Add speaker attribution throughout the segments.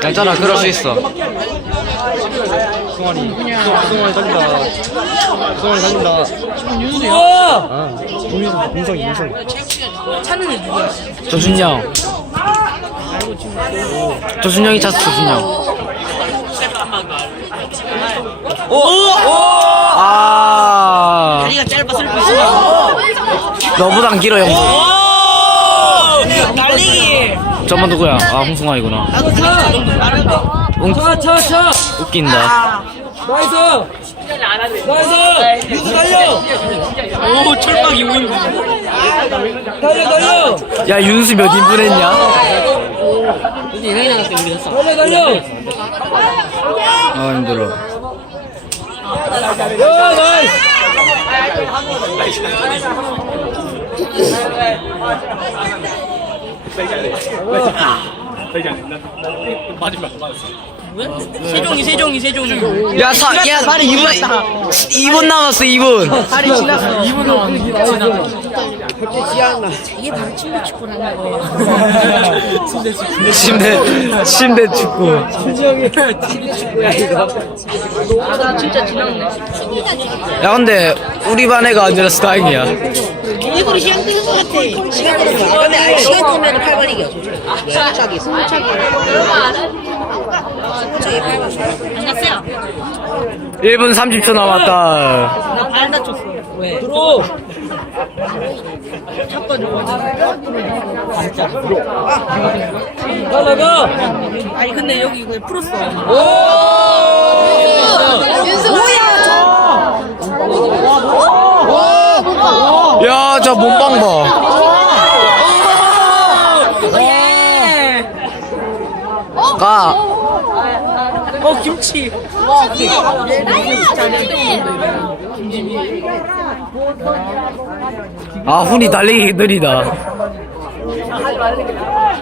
Speaker 1: 괜찮아 그럴 수 있어.
Speaker 2: 승환이. 승환이 달린다. 승환이 달린다.
Speaker 3: 윤수야?
Speaker 2: 아 동민성 민성이 민성이
Speaker 3: 차는 애 누구야?
Speaker 1: 조준영 조준영이 찼어 조준영 아.
Speaker 3: 다리가 짧아 있어.
Speaker 1: 너보단 길어 형 저번 누구야 아
Speaker 3: 빠른데.
Speaker 1: 응
Speaker 3: 차, 차, 차.
Speaker 1: 웃긴다
Speaker 3: 나이스. 나이스. 윤수 달려. 오, 철망 이호인 달려, 달려.
Speaker 1: 야 윤수 몇 인분 했냐
Speaker 3: 달려, 달려.
Speaker 1: 아 힘들어
Speaker 3: 야, 나이스. 세종이, 세종이, 세종이.
Speaker 1: 야, 사, 야, 2분, 2분 남았어, 2분.
Speaker 3: 발이 지났어. 2분 남았어.
Speaker 4: 이게 바로 침대 축구라는 거.
Speaker 1: 침대, 침대 축구.
Speaker 3: 아, 나 진짜 지났네.
Speaker 1: 야, 근데, 우리 반 애가 아니라서 다행이야.
Speaker 4: 일부러 시간 끄는 것 같아. 시간 끄는 거. 근데 아니, 시간 끄면 8번 이겨. 스무차기, 스무차기. 스무차기 8번.
Speaker 3: 안녕하세요.
Speaker 1: 1분 30초 남았다.
Speaker 3: 나 발 다쳤어. 왜? 들어. 잠깐 가 나가. 아니 근데 여기 왜 풀었어?
Speaker 4: 윤
Speaker 1: 야, 저 몸빵 봐.
Speaker 3: 예.
Speaker 1: 가.
Speaker 3: 어 김치.
Speaker 1: 아, 훈이 달리기 느리다.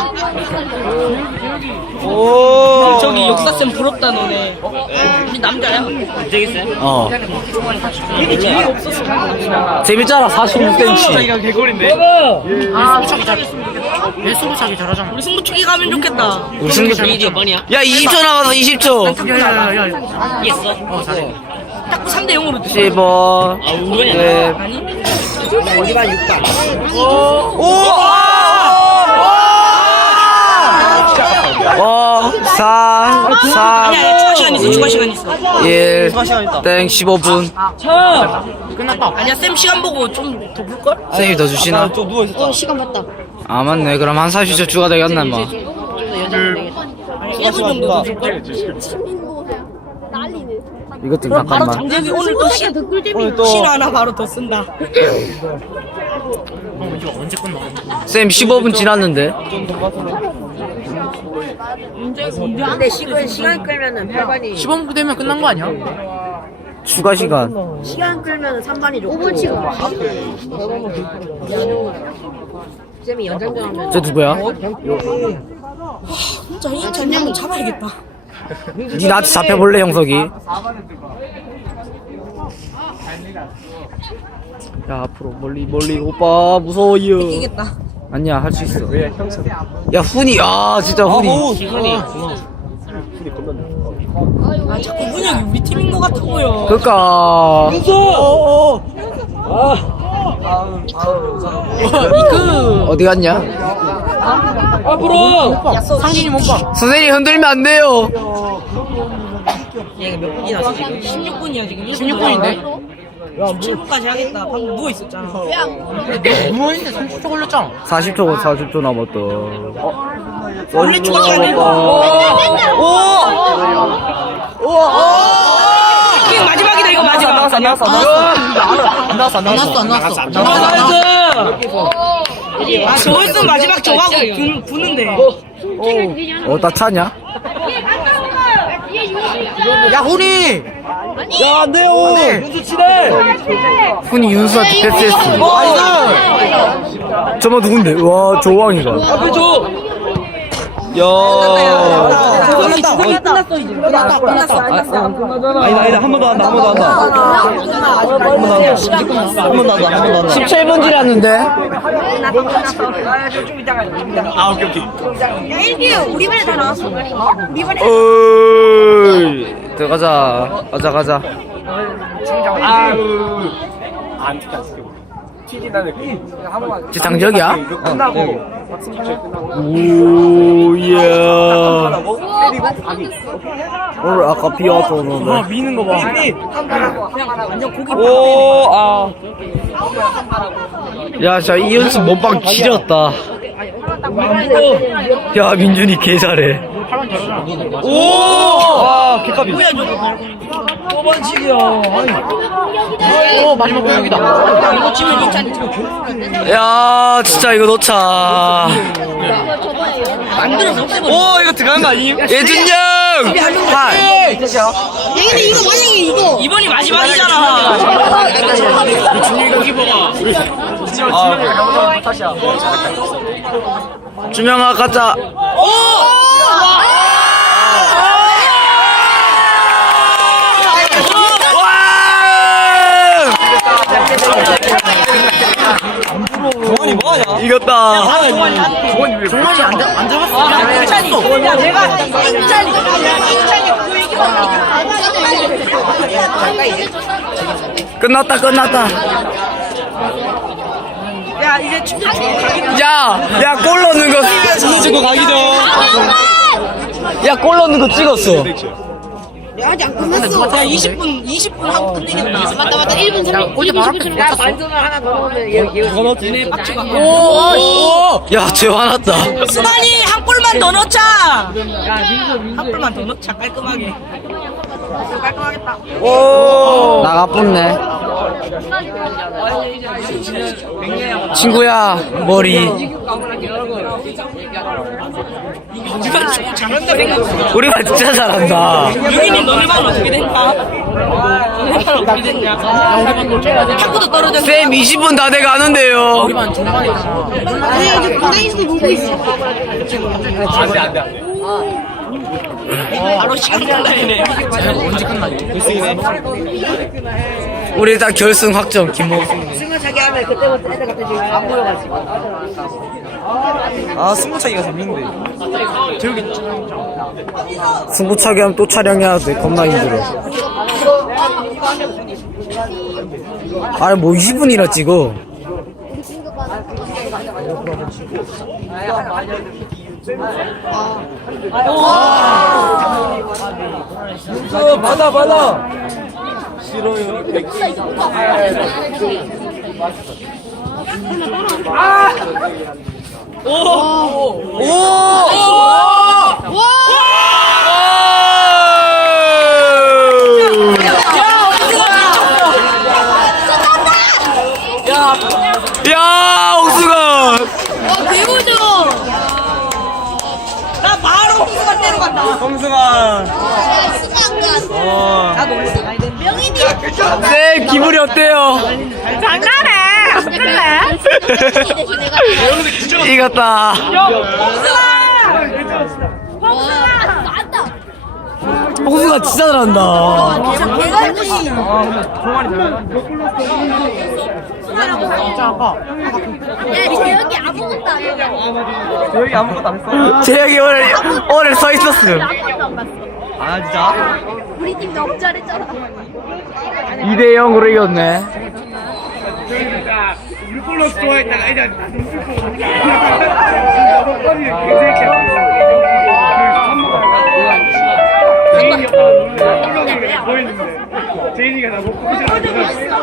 Speaker 1: 자.
Speaker 3: 저기 역사쌤 부럽다 너네. 우리 남자야?
Speaker 1: 어. 재밌잖아, 46cm.
Speaker 3: 개골인데. 아, 왜 승부차기 잘하잖아. 우리 승부차기 가면 좋겠다.
Speaker 1: 우리 승부
Speaker 3: 이디어 뭐냐?
Speaker 1: 야, 20초 남았어, 20초.
Speaker 3: 이겼어? 어, 잘해. 딱 3대 0으로
Speaker 1: 15.
Speaker 3: 아, 우거냐?
Speaker 1: 네.
Speaker 3: 아니?
Speaker 1: 오, 4, 3,
Speaker 3: 아니야, 추가 시간 있어, 추가 시간 있어.
Speaker 1: 1, 땡, 15분.
Speaker 3: 자, 끝났다. 아니야, 쌤 시간 보고 좀 더 볼걸?
Speaker 1: 쌤이 더 주시나?
Speaker 4: 어, 시간 맞다.
Speaker 1: 아, 맞네. 그럼 한 40초 추가 되겠나, 뭐.
Speaker 4: 되겠다.
Speaker 3: 1분 정도 더 줄걸?
Speaker 1: 이것 좀
Speaker 3: 바로
Speaker 1: 잠깐만.
Speaker 3: 장재기 오늘 또 시, 오늘 또 실 하나 바로 더 쓴다.
Speaker 1: 쌤 15분 지났는데.
Speaker 4: 근데 시간, 시간 끌면은 8번이.
Speaker 3: 15분 되면 끝난 거 아니야?
Speaker 1: 추가 시간.
Speaker 4: 시간 끌면은 3번이 좋고. 5분 치고. 쌤이 연장전 하면.
Speaker 1: 저 누구야?
Speaker 3: 진짜 이 전략은 잡아야겠다.
Speaker 1: 니 나한테 잡혀볼래, 형석이? 야, 앞으로 멀리, 멀리. 오빠, 무서워요.
Speaker 3: 이기겠다.
Speaker 1: 아니야, 할 수 있어. 야, 훈이, 아, 진짜 훈이.
Speaker 3: 아, 자꾸 문혁이 우리 팀인 것 같아 보여.
Speaker 1: 그니까.
Speaker 3: 이그
Speaker 1: 어디 갔냐?
Speaker 3: 앞으로 상진이 못 봐.
Speaker 1: 선생님 흔들면 안 돼요.
Speaker 3: 얘가 몇 분이 났어 지금? 16분이야 지금. 16분인데? 17분까지 하겠다. 방금 누워 있었잖아. 누워있는데 30초 걸렸잖아.
Speaker 1: 40초, 40초 남았다.
Speaker 3: 원래 추가 시간에. 오! 이거 마지막이다 이거 마지막. 나왔어 안 나왔어 안 나왔어 안 나왔어 안 나왔어 안 나왔어. 아 저거 있으면 마지막 저거하고 부, 부는데.
Speaker 1: 어, 나 차냐?
Speaker 3: 야 훈이.
Speaker 2: 야 안 돼요 윤수 치래
Speaker 1: 훈이 윤수한테 패스했어.
Speaker 3: 나이스.
Speaker 1: 저거 누군데? 와, 조왕이가.
Speaker 3: 앞에 줘.
Speaker 1: 야.
Speaker 3: 끝났다. 끝났어 이제. 끝났다. 끝났어. 끝났어.
Speaker 2: 아니다 아니다 한 번 더 한다 한 번 더 한다 한 번 더 한다 한 번 더 한다 한 번 더 한다
Speaker 1: 17분 지났는데.
Speaker 2: 아 오케이 오케이
Speaker 4: 야, 일기 우리 반에 다 나왔어. 우리 반에.
Speaker 1: 어이. 들어가자. 가자 가자. 저 장적이야? 오, 이야. 오늘 아까 비 와서 오는데.
Speaker 2: 미는 거봐. 오아
Speaker 1: 야, 자, 이연수 몸빵 지렸다. 야, 민준이 개 잘해.
Speaker 2: 오 아 개값이
Speaker 4: 이거 치면 인찬이
Speaker 1: 야, 진짜 이거 놓자.
Speaker 4: 만들어서 없애버려.
Speaker 2: 오 이거 들어간 거 아니에요?
Speaker 1: 예준영! 하이.
Speaker 4: 얘네 이거 만약에 이거.
Speaker 3: 이번이 마지막이잖아.
Speaker 1: 준영아, 가자. 와!
Speaker 2: 정환이 뭐하냐?
Speaker 1: 이겼다.
Speaker 3: 정말이 안, 잡- 안 잡았어. 야, 인찬이. 야, 내가 인찬이. 인찬이 그 얘기만
Speaker 1: 끝났다, 끝났다.
Speaker 3: 야, 이제 가기
Speaker 1: 야, 야, 골 넣는 거.
Speaker 2: 찍고 가기죠
Speaker 1: 야, 골 넣는 거 찍었어.
Speaker 4: 아직 안 끝났어.
Speaker 3: 야, 20분, 20분 하고 끝내겠다.
Speaker 4: 맞다 맞다 1분 30분. 골대 바로 앞에 야 완전을 하나 더 넣으면 얘
Speaker 2: 이거 넣었지
Speaker 1: 오! 야, 쟤 화났다.
Speaker 3: 수만이 한 골만 더 넣자. 한 골만 더 넣자 깔끔하게. 깔끔하겠다.
Speaker 1: 나가 뿐네. 친구야, 머리.
Speaker 3: 우리가.
Speaker 1: 우리 반 진짜 잘한다.
Speaker 3: 유민이 너네 반 어떻게 됐다? 너네 반 어떻게 됐냐? 탁구도 떨어졌어.
Speaker 1: 쌤 20분 다 돼 가는데요.
Speaker 4: 아니 아직 고등학교 보고 있어.
Speaker 3: 바로 시간 끝나네.
Speaker 1: 우리 일단 결승 확정 김호.
Speaker 4: 승을 자기 하면 그때부터 애들 같은 지금 안 보여가지고.
Speaker 2: 아 승부차기가 재밌는데
Speaker 1: 승부차기 하면 또 촬영해야 돼. 겁나 힘들어. 아니 뭐 20분이나 찍어.
Speaker 2: 받아 받아
Speaker 1: 야, 옥수가.
Speaker 4: 배우죠.
Speaker 3: 나 바로 홍수가 때려 간다.
Speaker 2: 성승아 어
Speaker 4: 명인이.
Speaker 1: 쌤 기분이 어때요?
Speaker 3: 장난해. 그래?
Speaker 1: 이겼다.
Speaker 4: 맞다.
Speaker 1: 옥수가 진짜 잘한다.
Speaker 4: 재혁이 아무것도 안 해.
Speaker 2: 여기 아무것도 안 했어
Speaker 1: 재혁이 오늘 오늘 서 있었음.
Speaker 4: 아무것도 안 봤어.
Speaker 2: 아 진짜?
Speaker 4: 우리 팀 너무 잘했잖아.
Speaker 1: 2대 0으로 이겼네.
Speaker 5: 제인이가 나 먹고 싶어